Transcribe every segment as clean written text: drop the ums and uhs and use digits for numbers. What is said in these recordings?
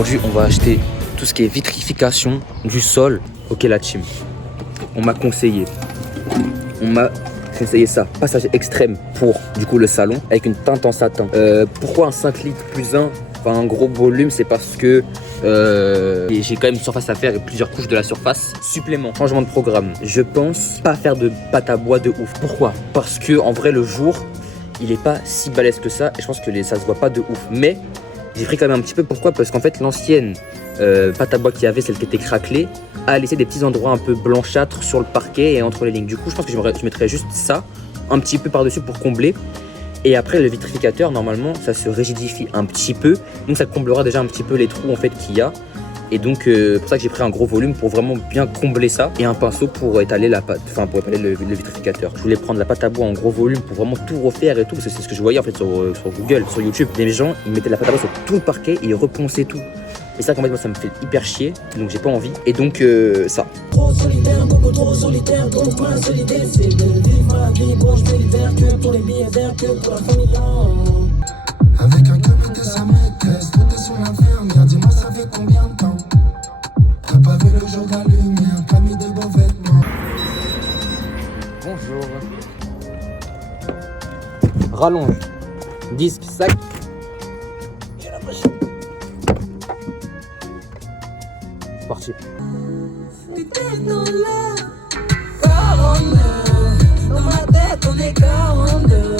Aujourd'hui, on va acheter tout ce qui est vitrification du sol. Ok, la team. On m'a conseillé ça. Passage extrême pour du coup le salon avec une teinte en satin. Pourquoi un 5 litres plus 1? Enfin, un gros volume, c'est parce que j'ai quand même une surface à faire et plusieurs couches de la surface. Supplément, changement de programme. Je pense pas faire de pâte à bois de ouf. Pourquoi? Parce que en vrai, le jour, il est pas si balèze que ça et je pense que ça se voit pas de ouf. Mais j'ai pris quand même un petit peu. Pourquoi? Parce qu'en fait, l'ancienne pâte à bois qu'il y avait, celle qui était craquelée, a laissé des petits endroits un peu blanchâtres sur le parquet et entre les lignes. Du coup, je pense que je mettrais juste ça un petit peu par-dessus pour combler. Et après, le vitrificateur, normalement, ça se rigidifie un petit peu. Donc, ça comblera déjà un petit peu les trous en fait qu'il y a. Et donc, pour ça que j'ai pris un gros volume pour vraiment bien combler ça. Et un pinceau pour étaler la pâte, enfin pour étaler le vitrificateur. Je voulais prendre la pâte à bois en gros volume pour vraiment tout refaire et tout. Parce que c'est ce que je voyais en fait sur Google, sur YouTube. Les gens, ils mettaient la pâte à bois sur tout le parquet et ils reponçaient tout. Et ça, en fait, moi, ça me fait hyper chier. Donc, j'ai pas envie. Et donc, ça. Trop solitaire, beaucoup trop solitaire, donc ma seule idée c'est de vivre ma vie, bon je fais l'hiver que pour les billets d'air, que pour la famille. Avec un comité ça me teste, tout est sur l'infirmière, dis-moi ça fait combien de temps? T'as pas vu le jour de la lumière, t'as mis de beaux vêtements. Bonjour. Rallonge. Disque, sac. Parti. T'étais dans la 49, dans ma tête on est 42.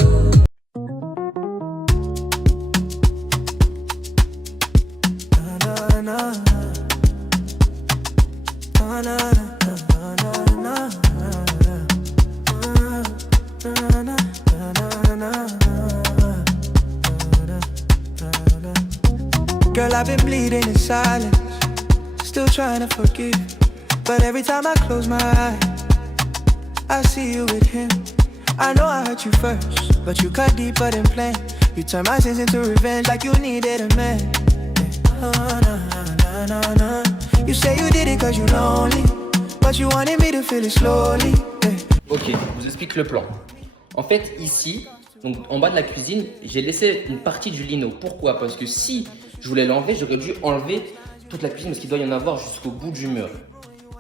Girl, I've been bleeding in silence, still trying to forgive. But every time I close my eyes, I see you with him. I know I hurt you first, but you cut deeper than planned. You turn my sins into revenge like you needed a man. Oh, no, no, no, no. You say you did it cause you lonely, but you wanted me to feel it slowly. Ok, je vous explique le plan. En fait, ici, donc en bas de la cuisine, j'ai laissé une partie du lino. Pourquoi? Parce que si je voulais l'enlever, j'aurais dû enlever toute la cuisine parce qu'il doit y en avoir jusqu'au bout du mur.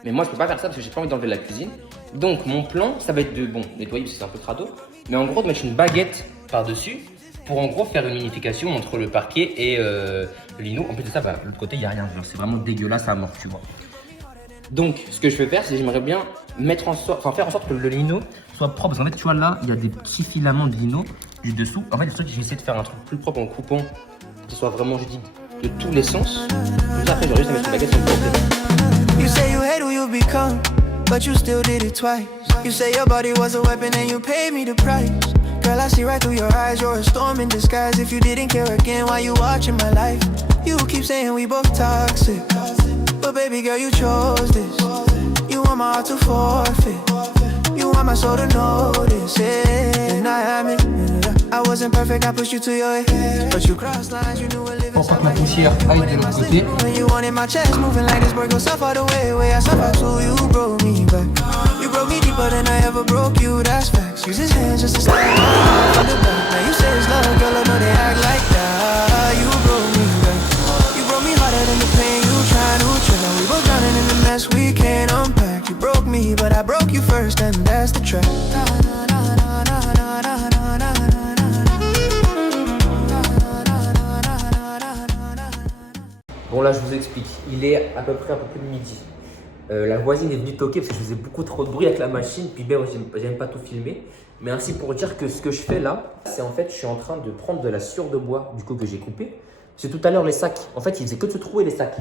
Mais moi, je peux pas faire ça parce que j'ai pas envie d'enlever la cuisine. Donc, mon plan, ça va être de nettoyer parce que c'est un peu crado. Mais en gros, de mettre une baguette par-dessus pour en gros faire une unification entre le parquet et le lino. En plus de ça, de l'autre côté, il n'y a rien. C'est vraiment dégueulasse à mort, tu vois. Donc, ce que je vais faire, c'est que j'aimerais bien faire en sorte que le lino soit propre. Parce qu'en fait, tu vois, là, il y a des petits filaments de lino du dessous. En fait, le truc, je vais essayer de faire un truc plus propre en coupant, que ce soit vraiment, je dis, de tous les sens. Comme ça, après, j'aurai juste à mettre une baguette sur le côté. You say you hate who you become, but you still did it twice. You say your body was a weapon and you paid me the price. Girl, I see right through your eyes, you're a storm in disguise. If you didn't care again, why you watching my life? You keep saying we both toxic, but baby girl, you chose this. You want my heart to forfeit, you want my soul to notice it. And I admit, I wasn't perfect, I pushed you to your head, but you crossed lines, you knew a living. Pour pas que la poussière aille de l'autre côté. You wanted my chest moving like this bird goes suffer the way I suffer, so you broke me back. You broke me deeper than I ever broke you, that's facts. Use his hands just to slide from the back. Now you say it's love, girl, I know they act like that. You broke me back. You broke me harder than the pain you tried to chill. Now we both drowning in the mess we can't unpack. You broke me, but I broke you first, and that's the track. Bon là je vous explique, il est à peu près un peu plus de midi. La voisine est venue toquer parce que je faisais beaucoup trop de bruit avec la machine. Puis ben j'aime pas tout filmer. Mais ainsi pour dire que ce que je fais là, c'est en fait je suis en train de prendre de la sciure de bois du coup que j'ai coupé. Parce que tout à l'heure les sacs, en fait ils faisaient que de se trouer les sacs.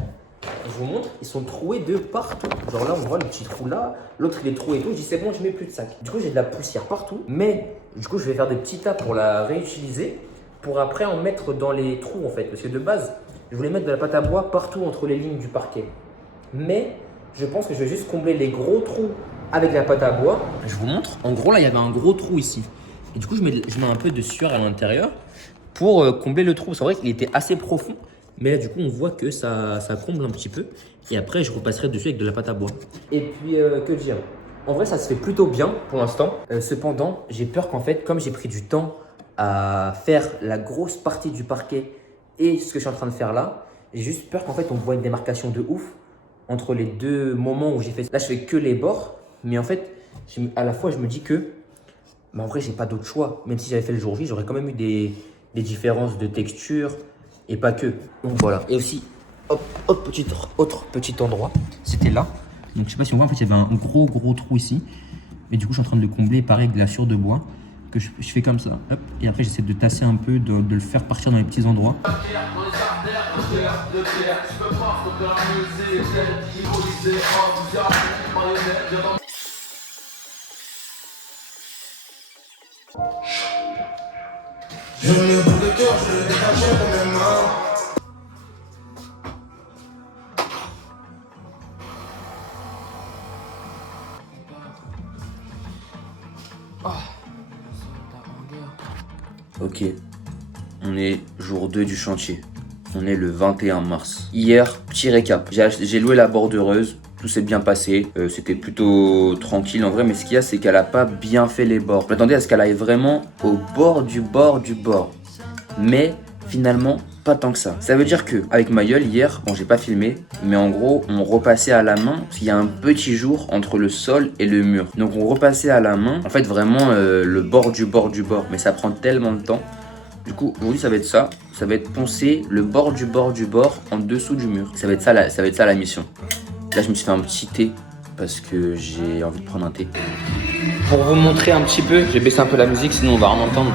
Je vous montre, ils sont troués de partout. Genre là on voit le petit trou là, l'autre il est troué et tout. Je dis c'est bon je mets plus de sacs. Du coup j'ai de la poussière partout. Mais du coup je vais faire des petits tas pour la réutiliser. Pour après en mettre dans les trous en fait. Parce que de base, je voulais mettre de la pâte à bois partout entre les lignes du parquet. Mais je pense que je vais juste combler les gros trous avec la pâte à bois. Je vous montre. En gros, là, il y avait un gros trou ici. Et du coup, je mets un peu de sueur à l'intérieur pour combler le trou. C'est vrai qu'il était assez profond. Mais là, du coup, on voit que ça comble un petit peu. Et après, je repasserai dessus avec de la pâte à bois. Et puis, que dire? En vrai, ça se fait plutôt bien pour l'instant. Cependant, j'ai peur qu'en fait, comme j'ai pris du temps à faire la grosse partie du parquet et ce que je suis en train de faire là, J'ai juste peur qu'en fait on voit une démarcation de ouf entre les deux moments où j'ai fait ça. Là je fais que les bords, mais en fait à la fois je me dis que en vrai j'ai pas d'autre choix. Même si j'avais fait le jour J, j'aurais quand même eu des différences de texture et pas que. Donc voilà. Et aussi, autre petit endroit, c'était là. Donc je sais pas si on voit, en fait il y avait un gros trou ici. Et du coup je suis en train de le combler, pareil avec de la glaçure de bois. Que je fais comme ça, hop, et après j'essaie de tasser un peu, de le faire partir dans les petits endroits. Je le bout de cœur, je le détache de mes mains. Ok, on est jour 2 du chantier. On est le 21 mars. Hier, petit récap. J'ai loué la bordereuse. Tout s'est bien passé. C'était plutôt tranquille en vrai. Mais ce qu'il y a, c'est qu'elle a pas bien fait les bords. Je m'attendais à ce qu'elle aille vraiment au bord du bord du bord. Mais finalement, pas tant que ça. Ça veut dire que avec ma gueule, hier, bon, j'ai pas filmé. Mais en gros, on repassait à la main. Parce qu'il y a un petit jour entre le sol et le mur. Donc on repassait à la main. En fait, vraiment le bord du bord du bord. Mais ça prend tellement de temps. Du coup, aujourd'hui, ça va être ça. Ça va être poncer le bord du bord en dessous du mur. Ça va être ça la mission. Là, je me suis fait un petit thé parce que j'ai envie de prendre un thé. Pour vous montrer un petit peu, je vais baisser un peu la musique, sinon on va rien entendre.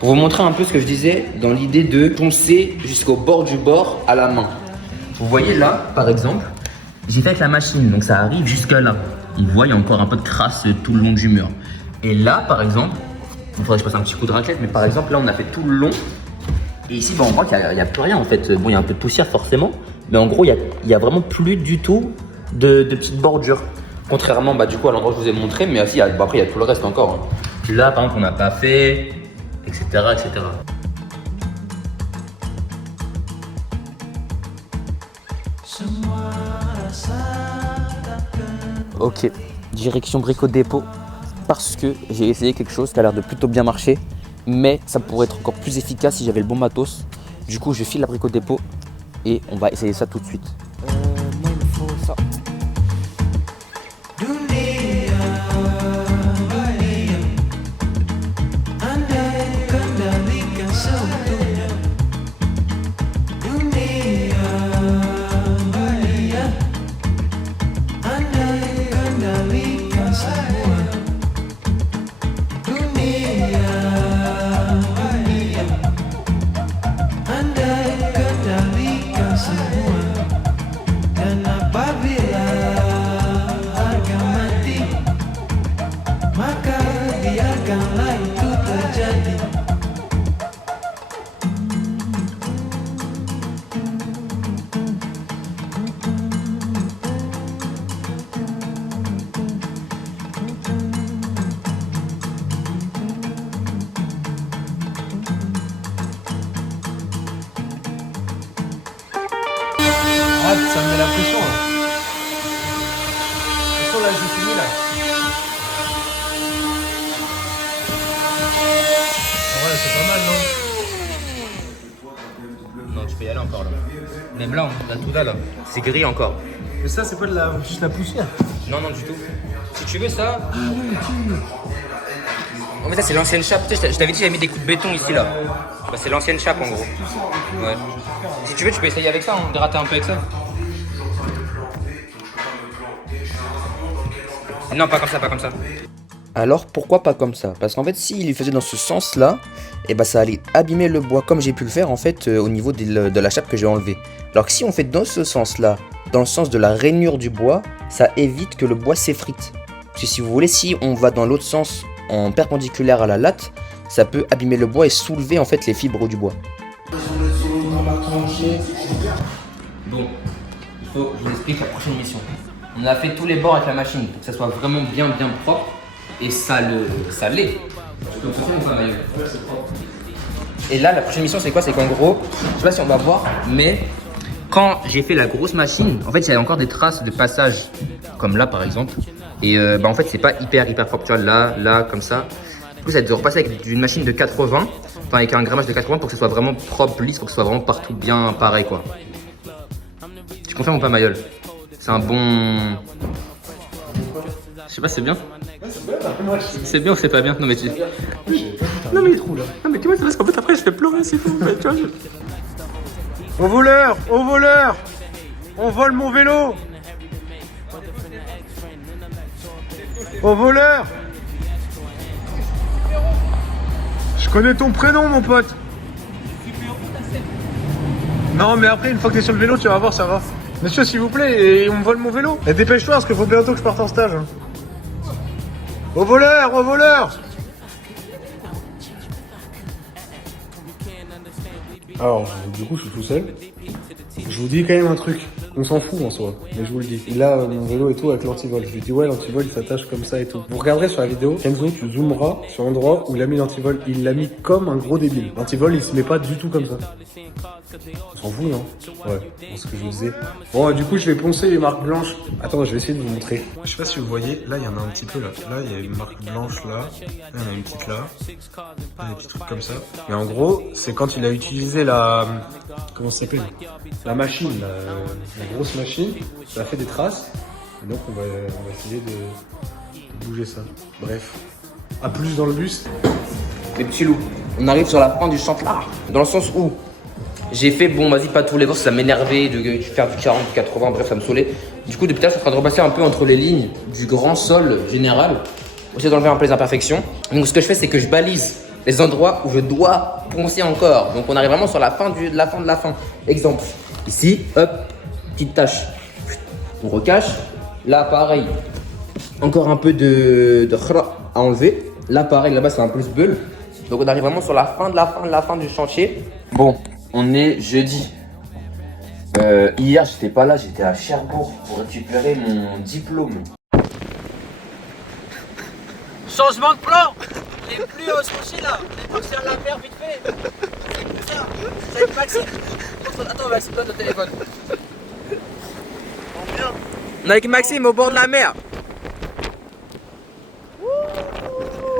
Pour vous montrer un peu ce que je disais dans l'idée de poncer jusqu'au bord du bord à la main. Vous voyez là, par exemple, j'ai fait avec la machine, donc ça arrive jusque là. On voit, il y a encore un peu de crasse tout le long du mur. Et là, par exemple, il faudrait que je passe un petit coup de raclette, mais par exemple, là, on a fait tout le long. Et ici, on voit qu'il n'y a plus rien en fait. Bon, il y a un peu de poussière forcément, mais en gros, il y a vraiment plus du tout de petites bordures. Contrairement du coup à l'endroit que je vous ai montré, mais aussi, après, il y a tout le reste encore. Hein. Là, par exemple, on n'a pas fait, etc. etc. Ok, direction Brico Dépôt. Parce que j'ai essayé quelque chose qui a l'air de plutôt bien marcher, mais ça pourrait être encore plus efficace si j'avais le bon matos. Du coup, je file la Brico Dépôt et on va essayer ça tout de suite. Moi, il me faut ça. Ah, ça me met la pression là. Attention là, j'ai fini là. Ouais, c'est pas mal, non? Non, tu peux y aller encore là. Même là, on a tout là. C'est gris encore. Mais ça, c'est pas juste la poussière. Non, non, du tout. Si tu veux ça. Oh, mais ça, c'est l'ancienne chape. Tu sais, je t'avais dit, j'avais mis des coups de béton ici là. Bah, c'est l'ancienne chape en gros. Ouais. Si tu veux, tu peux essayer avec ça, on gratter un peu avec ça. Non, pas comme ça, pas comme ça. Alors pourquoi pas comme ça? Parce qu'en fait, s'il le faisait dans ce sens-là, et bah ça allait abîmer le bois comme j'ai pu le faire en fait au niveau de la chape que j'ai enlevée. Alors que si on fait dans ce sens-là, dans le sens de la rainure du bois, ça évite que le bois s'effrite. Parce que si vous voulez, si on va dans l'autre sens en perpendiculaire à la latte, ça peut abîmer le bois et soulever en fait les fibres du bois. Bon, il faut que je vous explique la prochaine mission. On a fait tous les bords avec la machine pour que ça soit vraiment bien propre et ça l'est. Tu peux me confirmer ou pas, Maël? Et là, la prochaine mission, c'est quoi? C'est qu'en gros, je sais pas si on va voir, mais quand j'ai fait la grosse machine, en fait, il y a encore des traces de passage, comme là par exemple. Et en fait, c'est pas hyper propre. Tu vois, là, comme ça. Du coup, ça va être de repasser avec une machine de 80, enfin avec un grammage de 80 pour que ce soit vraiment propre, lisse, pour que ce soit vraiment partout bien pareil quoi. Tu confirmes ou pas Mayol? C'est un bon... Je sais pas, c'est bien? C'est bien ou c'est pas bien? Non mais tu... Non mais il est trop là. Non mais tu vois, c'est parce qu'en fait après je fais pleurer, c'est fou. Tu vois, Au voleur! Au voleur! On vole mon vélo! Au voleur! Je connais ton prénom, mon pote! Non, mais après, une fois que t'es sur le vélo, tu vas voir, ça va. Monsieur, s'il vous plaît, et on me vole mon vélo. Et dépêche-toi, parce qu'il faut bientôt que je parte en stage. Hein. Au voleur! Au voleur! Alors, du coup, je suis tout seul. Je vous dis quand même un truc. On s'en fout en soi, mais je vous le dis. Il a mon vélo et tout avec l'antivol. Je lui dis ouais, l'antivol il s'attache comme ça et tout. Vous regarderez sur la vidéo, Kenzo, tu zoomeras sur l'endroit où il a mis l'antivol. Il l'a mis comme un gros débile. L'antivol il se met pas du tout comme ça. On s'en fout, non? Ouais, c'est ce que je vous disais. Bon, du coup, je vais poncer les marques blanches. Attends, je vais essayer de vous montrer. Je sais pas si vous voyez, là il y en a un petit peu là. Là il y a une marque blanche là. Là il y en a une petite là. Là il y a des petits trucs comme ça. Mais en gros, c'est quand il a utilisé la... Comment ça s'appelle? La machine, la grosse machine, ça a fait des traces. Et donc on va essayer de bouger ça. Bref, à plus dans le bus. Les petits loups, on arrive sur la fin du chantier. Dans le sens où j'ai fait, bon vas-y pas tous les jours, ça m'énervait de faire du 40, du 80, bref ça me saoulait. Du coup depuis là je suis en train de repasser un peu entre les lignes du grand sol général. Pour essayer d'enlever un peu les imperfections. Donc ce que je fais c'est que je balise les endroits où je dois poncer encore. Donc on arrive vraiment sur la fin de la fin. Exemple, ici, hop, petite tache. On recache. Là pareil, encore un peu de à enlever. Là pareil, là-bas c'est un peu ce bulle. Donc on arrive vraiment sur la fin du chantier. Bon, on est jeudi. Hier j'étais pas là, j'étais à Cherbourg pour récupérer mon diplôme. Changement de plan. Les pluies au chantier là. On est sur la mer vite fait. C'est ça. C'est Maxime. Attends Maxime, donne le téléphone. On est avec Maxime au bord de la mer.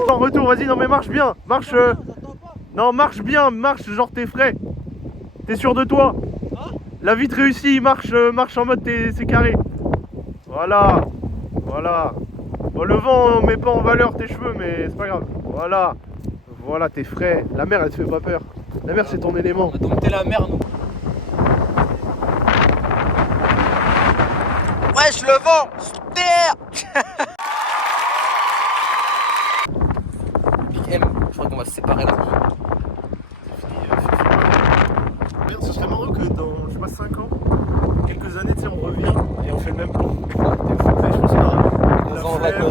En retour, vas-y, non mais marche bien. Marche... Non, marche bien, marche genre t'es frais. T'es sûr de toi? La vitre réussie, marche en mode c'est carré. Voilà. Voilà. Bon, le vent met pas en valeur tes cheveux, mais c'est pas grave. Voilà. Voilà, t'es frais. La mer, elle te fait pas peur. La mer, c'est ton élément. On a dompté la mer, nous. Wesh, le vent. Terre. Big M, je crois qu'on va se séparer là. Ce serait marrant que dans, je sais pas, 5 ans, quelques années, tu sais, on revient et on fait le même plan.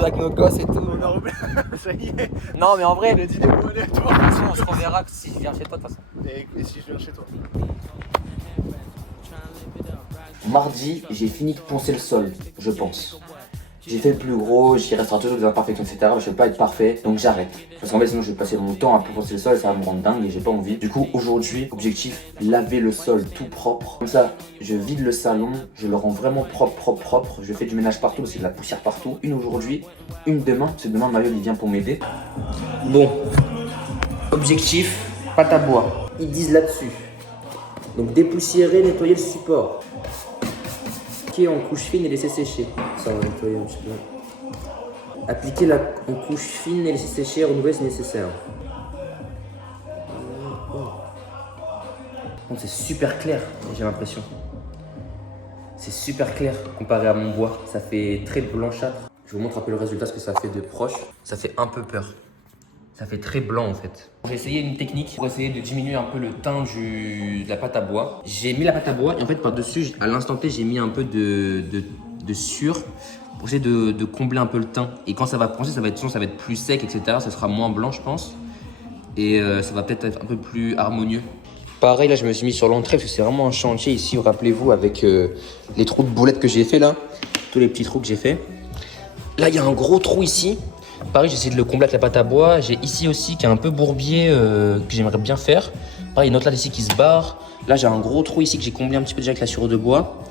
Avec nos gosses et tout. On a oublié. Ça y est. Non, mais en vrai, On a dit des mots aléatoires. on se reverra si je viens chez toi de toute façon. Et si je viens chez toi? Mardi, j'ai fini de poncer le sol, je pense. J'ai fait le plus gros, j'y restera toujours des imperfections, etc. Je vais pas être parfait, donc j'arrête. Parce qu'en fait, sinon, je vais passer mon temps à poncer le sol et ça va me rendre dingue et j'ai pas envie. Du coup, aujourd'hui, objectif, laver le sol tout propre. Comme ça, je vide le salon, je le rends vraiment propre. Je fais du ménage partout parce qu'il y a de la poussière partout. Une aujourd'hui, une demain, parce que demain, Mario, il vient pour m'aider. Bon, objectif, pâte à bois. Ils disent là-dessus. Donc, dépoussiérer, nettoyer le support. En couche fine et laisser sécher. Ça va nettoyer un petit peu. Appliquer en couche fine et laisser sécher, renouveler si nécessaire. C'est super clair, j'ai l'impression. C'est super clair comparé à mon bois. Ça fait très blanchâtre. Je vous montre un peu le résultat, ce que ça fait de proche. Ça fait un peu peur. Ça fait très blanc en fait. J'ai essayé une technique pour essayer de diminuer un peu le teint de la pâte à bois. J'ai mis la pâte à bois et en fait par-dessus, à l'instant T, j'ai mis un peu de sur pour essayer de combler un peu le teint. Et quand ça va poncer, ça va être plus sec, etc. Ça sera moins blanc, je pense. Et ça va peut-être être un peu plus harmonieux. Pareil, là, je me suis mis sur l'entrée parce que c'est vraiment un chantier ici. Rappelez-vous, avec les trous de boulettes que j'ai fait là. Tous les petits trous que j'ai fait. Là, il y a un gros trou ici. Pareil, j'ai essayé de le combler avec la pâte à bois. J'ai ici aussi qui est un peu bourbier que j'aimerais bien faire. Pareil, une autre là ici qui se barre. Là, j'ai un gros trou ici que j'ai comblé un petit peu déjà avec la sciure de bois.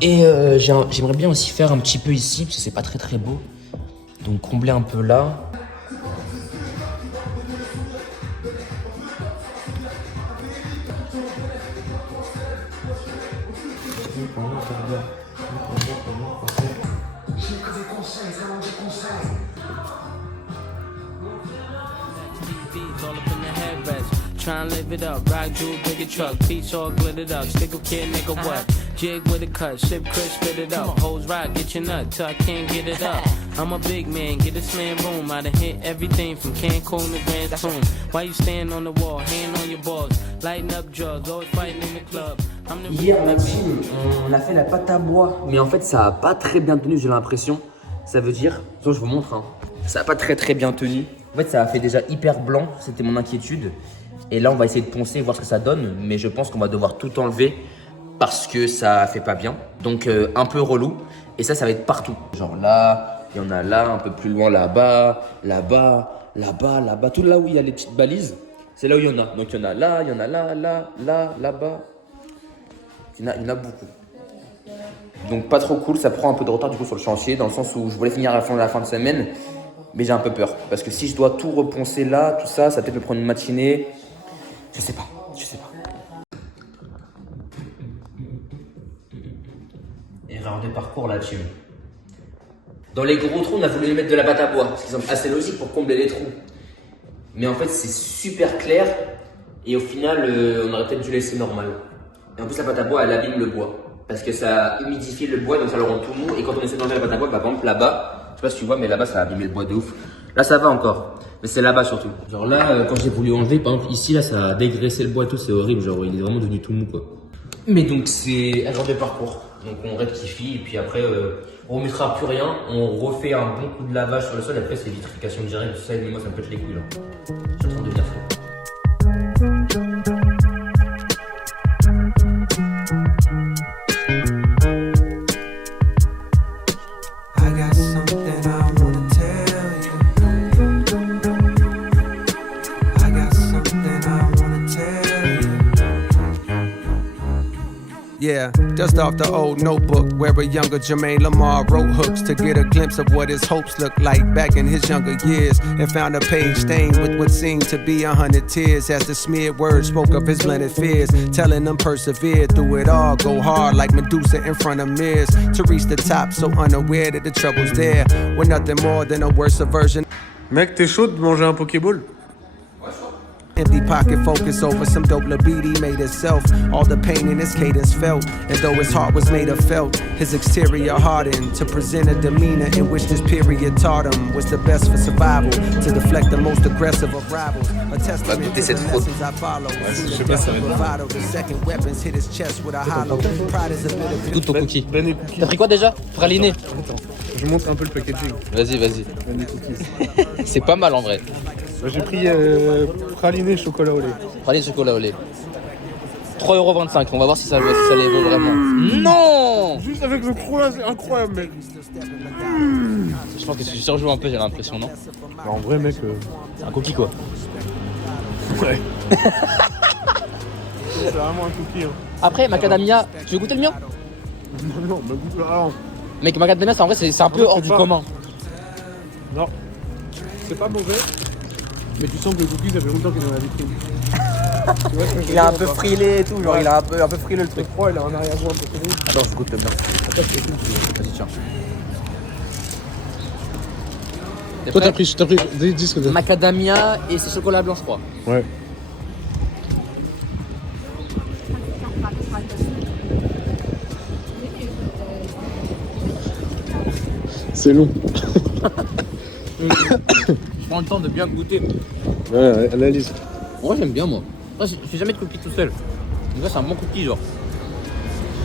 Et j'aimerais bien aussi faire un petit peu ici parce que c'est pas très beau. Donc combler un peu là. All up in the headrest. Try and live it up. Rock jewel, bigger truck. Piece all glittered up. Stick a kid, nigga, what? Jig with a cut. Sip Chris, spit it up. Hoes rock, get your nut till I can't get it up. I'm a big man, get this man room. I done hit everything from Cancun to Grand Tune. Why you stand on the wall, hand on your balls? Lighting up drugs, always fighting in the club. Hier, Maxime, on a fait la pâte à bois. Mais en fait, ça a pas très bien tenu, j'ai l'impression. Ça veut dire, je vous montre, hein. Ça a pas très bien tenu. En fait, ça a fait déjà hyper blanc, c'était mon inquiétude. Et là, on va essayer de poncer, voir ce que ça donne. Mais je pense qu'on va devoir tout enlever parce que ça fait pas bien. Donc, un peu relou. Et ça va être partout. Genre là, il y en a là, un peu plus loin, là-bas, là-bas, là-bas, là-bas. Tout là où il y a les petites balises, c'est là où il y en a. Donc, il y en a là, il y en a là, là-bas. Il y en a beaucoup. Donc, pas trop cool. Ça prend un peu de retard du coup sur le chantier, dans le sens où je voulais finir à la fin de semaine. Mais j'ai un peu peur. Parce que si je dois tout reponcer là, tout ça, ça va peut-être me prendre une matinée. Je sais pas. Erreur de parcours là, team. Dans les gros trous, on a voulu mettre de la pâte à bois, parce qu'ils sont assez logiques pour combler les trous. Mais en fait, c'est super clair, et au final, on aurait peut-être dû laisser normal. Et en plus, la pâte à bois, elle abîme le bois, parce que ça humidifie le bois, donc ça le rend tout mou. Et quand on essaie d'enlever la pâte à bois, bah, par exemple là-bas, je sais pas si tu vois, mais là-bas, ça a abîmé le bois de ouf. Là, ça va encore, mais c'est là-bas surtout. Genre là, quand j'ai voulu enlever, par exemple ici, là, ça a dégraissé le bois et tout, c'est horrible. Genre, il est vraiment devenu tout mou, quoi. Mais donc, c'est un genre de parcours. Donc, on rectifie, et puis après, on remettra plus rien. On refait un bon coup de lavage sur le sol, et après, c'est vitrification directe. Ça, et moi, ça me pète les couilles, là. Je suis en train de devenir fou. Yeah, dust off the old notebook where a younger Jermaine Lamar wrote hooks to get a glimpse of what his hopes looked like back in his younger years, and found a page stained with what seemed to be 100 tears as the smeared words spoke of his blended fears, telling them persevere through it all, go hard like Medusa in front of mirrors to reach the top, so unaware that the trouble's there, we're nothing more than a worse version. Mec, t'es chaud de manger un Pokéball? Empty pocket focus over some dope labidi made itself. All the pain in his cadence felt, and though his heart was made of felt, his exterior hardened to present a demeanor in which this period taught him was the best for survival, to deflect the most aggressive of rivals. A testament to the lessons I follow. The second weapons hit his chest with a hollow. Pride is a bit of Tout ton cookie. Ben et cookies. T'as pris quoi déjà? Praliné. Attends, je montre un peu le packaging. Vas-y. Ben et cookies. C'est pas mal en vrai. J'ai pris praliné chocolat au lait. Praliné chocolat au lait. 3,25€, on va voir si ça les vaut vraiment. Non! Juste avec le croix, c'est incroyable, mec. Je pense que tu surjoues un peu, j'ai l'impression, non? Bah, en vrai, mec. C'est un cookie quoi. Ouais. C'est vraiment un cookie. Hein. Après, macadamia, tu veux goûter le mien? Non, mais goûte. Ah, Mec, macadamia, en vrai, c'est un peu hors du commun. non. C'est pas mauvais. Mais tu sens que le cookie, ça fait longtemps qu'il est dans la vitrine. Tu vois ce que je veux Il est un dire, peu frilé et tout, genre il a un peu frilé le truc. Je crois, il a un arrière-goût un peu frilé. Attends, je goûte le blanc. Vas-y, tiens. Toi, t'as pris, dis ce que t'as. Macadamia et c'est chocolat blanc, je crois. Ouais. C'est long. Je prends le temps de bien goûter. Ouais, analyse. Moi, j'aime bien, moi. Moi, je fais jamais de cookies tout seul. Donc là, c'est un bon cookie, genre.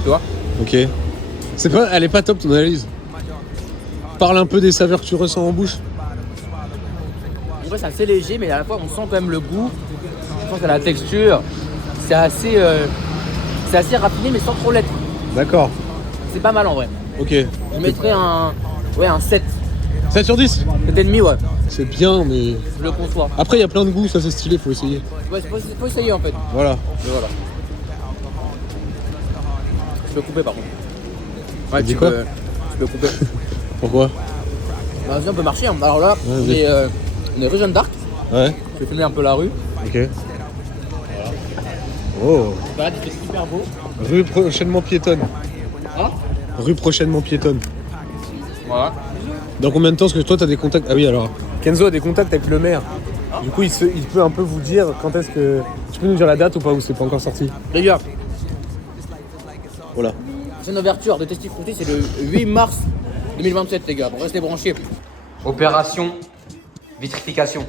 Tu vois? Ok. Elle est pas top ton analyse. Parle un peu des saveurs que tu ressens en bouche. En vrai, c'est assez léger, mais à la fois, on sent quand même le goût. Je pense que la texture, c'est assez raffiné, mais sans trop l'être. D'accord. C'est pas mal en vrai. Ok. Je mettrais un 7. 7 sur 10 7,5, ouais. C'est bien, mais. Je le conçois. Après, il y a plein de goûts, ça c'est stylé, faut essayer. Ouais, faut essayer en fait. Voilà. Mais voilà. Je peux couper par contre. Ouais, dis quoi tu peux couper. Pourquoi? Bah, vas-y, on peut marcher. Hein. Alors là, Ouais, on est Région d'Arc. Ouais. Je vais filmer un peu la rue. Ok. Oh. Bah, il fait super beau. Rue prochainement piétonne. Hein? Rue prochainement piétonne. Voilà. Dans combien de temps est-ce que toi t'as des contacts? Ah oui alors. Kenzo a des contacts avec le maire. Du coup il peut un peu vous dire quand est-ce que. Tu peux nous dire la date ou pas, ou c'est pas encore sorti? Les gars, Voilà. c'est une ouverture de Testif Fruity, c'est le 8 mars 2027 les gars, bon restez branchés. Opération vitrification.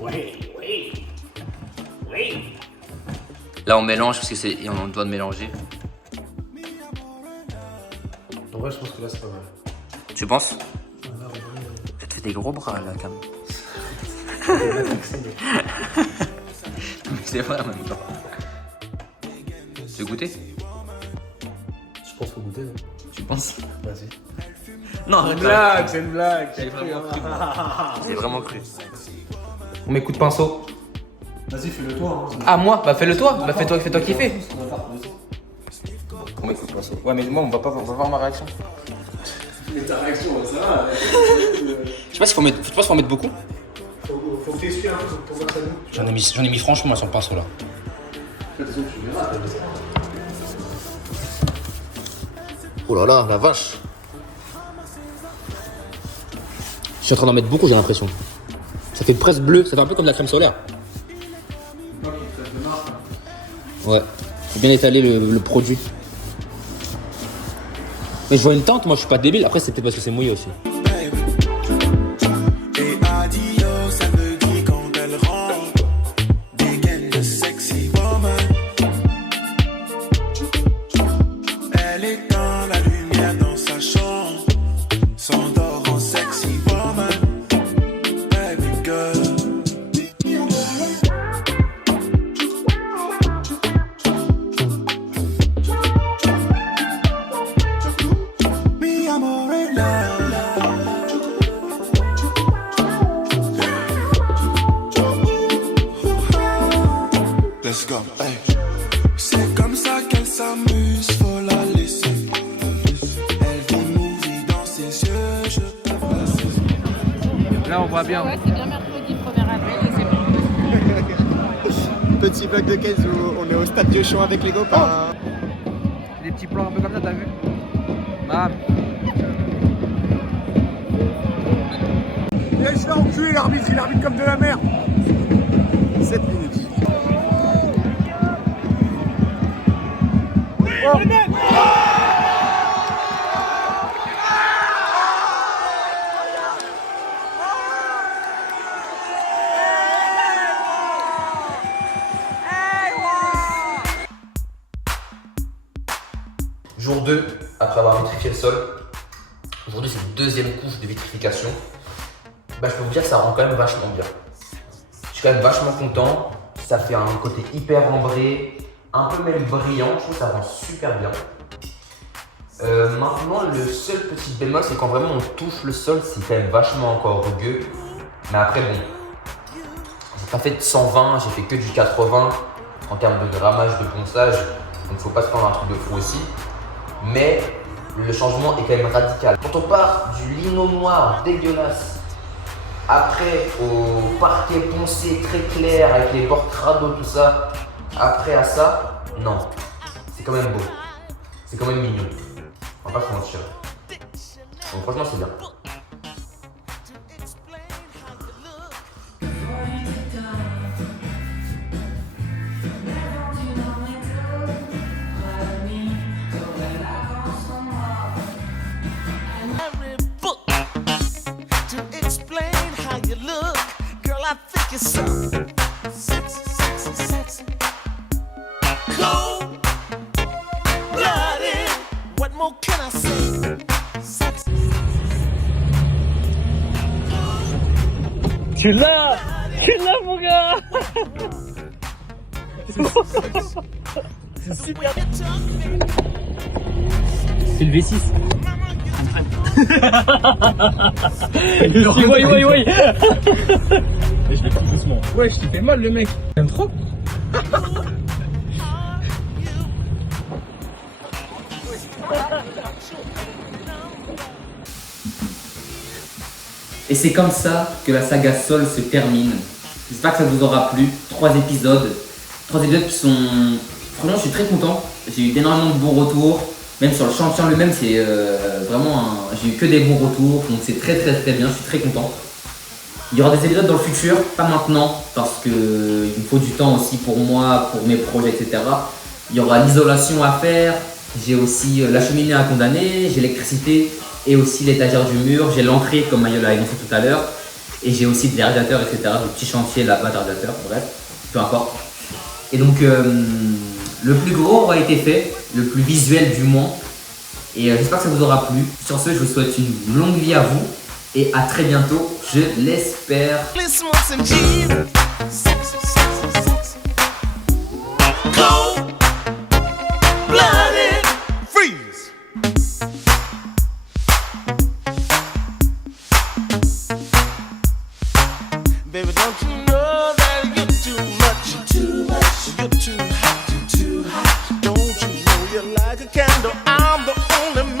Oui. Là on mélange parce que c'est on doit mélanger. En vrai je pense que là c'est pas mal. Tu penses? Ça te fait des gros bras là, Cam. Mais c'est vrai en même temps. Tu veux goûter? Je pense qu'il faut goûter. Tu penses? Vas-y. Non, arrête. C'est une blague. J'ai vraiment cru. J'ai vraiment cru. On met coup de pinceau. Vas-y fais-le toi. Hein. Ah moi? Bah fais-le toi. Bah fais-toi kiffer. On met coup de pinceau. Ouais mais moi on va voir ma réaction. Mais ta réaction ça va. Je sais pas s'il faut en mettre beaucoup. Faut que t'essuies un peu pour voir ça nous. J'en ai mis franchement sur le pinceau là. De toute façon tu verras. Oh là là, la vache. Je suis en train d'en mettre beaucoup, j'ai l'impression. Ça fait presque bleu, ça fait un peu comme de la crème solaire. Ouais, faut bien étaler le produit. Mais je vois une teinte, moi je suis pas débile. Après c'est peut-être parce que c'est mouillé aussi. Et adios, ça me dit quand elle rentre. Dégaine de sexy woman. Elle éteint la lumière dans sa chambre. S'endort en sexy woman. Baby girl. Mi amor en Let's go, hey. C'est comme ça qu'elle s'amuse, faut la laisser. Elle vit movie dans ses yeux, je peux passer. Là on voit bien. Ouais, c'est bien mercredi 1er avril et c'est bon. Petit bug de Kenzo, on est au stade de Champ avec les copains. Des petits plans un peu comme ça, t'as vu? Bam. Laisse-la enculer l'arbitre, il arbitre comme de la merde. 7 minutes. Jour 2, après avoir vitrifié le sol. Aujourd'hui c'est une deuxième couche de vitrification. Bah je peux vous dire que ça rend quand même vachement bien. Je suis quand même vachement content. Ça fait un côté hyper ambré, un peu même brillant. Je trouve que ça rend super bien. Maintenant le seul petit bémol c'est quand vraiment on touche le sol, c'est quand même vachement encore rugueux. Mais après bon, j'ai pas fait de 120, j'ai fait que du 80 en termes de grammage de ponçage. Donc faut pas se prendre un truc de fou aussi. Mais le changement est quand même radical. Quand on part du lino noir dégueulasse, après au parquet poncé très clair avec les bords crado, tout ça, après à ça, non, c'est quand même beau, c'est quand même mignon, on va pas se mentir. Donc franchement c'est bien. Je suis là mon gars. C'est super. C'est le V6. Oui. Je l'ai pris doucement. Ouais, je t'ai fait mal le mec. T'aimes trop? Et c'est comme ça que la saga Sol se termine. J'espère que ça vous aura plu. 3 épisodes. 3 épisodes qui sont... Franchement, je suis très content. J'ai eu énormément de bons retours. Même sur le champion lui-même, c'est vraiment... J'ai eu que des bons retours. Donc c'est très bien. Je suis très content. Il y aura des épisodes dans le futur. Pas maintenant. Parce qu'il me faut du temps aussi pour moi, pour mes projets, etc. Il y aura l'isolation à faire. J'ai aussi la cheminée à condamner. J'ai l'électricité. Et aussi l'étagère du mur. J'ai l'entrée, comme Maïol a énoncé tout à l'heure. Et j'ai aussi des radiateurs, etc. Des petits chantiers là-bas de radiateurs, bref, peu importe. Et donc, le plus gros aura été fait, le plus visuel du moins. Et j'espère que ça vous aura plu. Sur ce, je vous souhaite une longue vie à vous. Et à très bientôt, je l'espère. Baby, don't you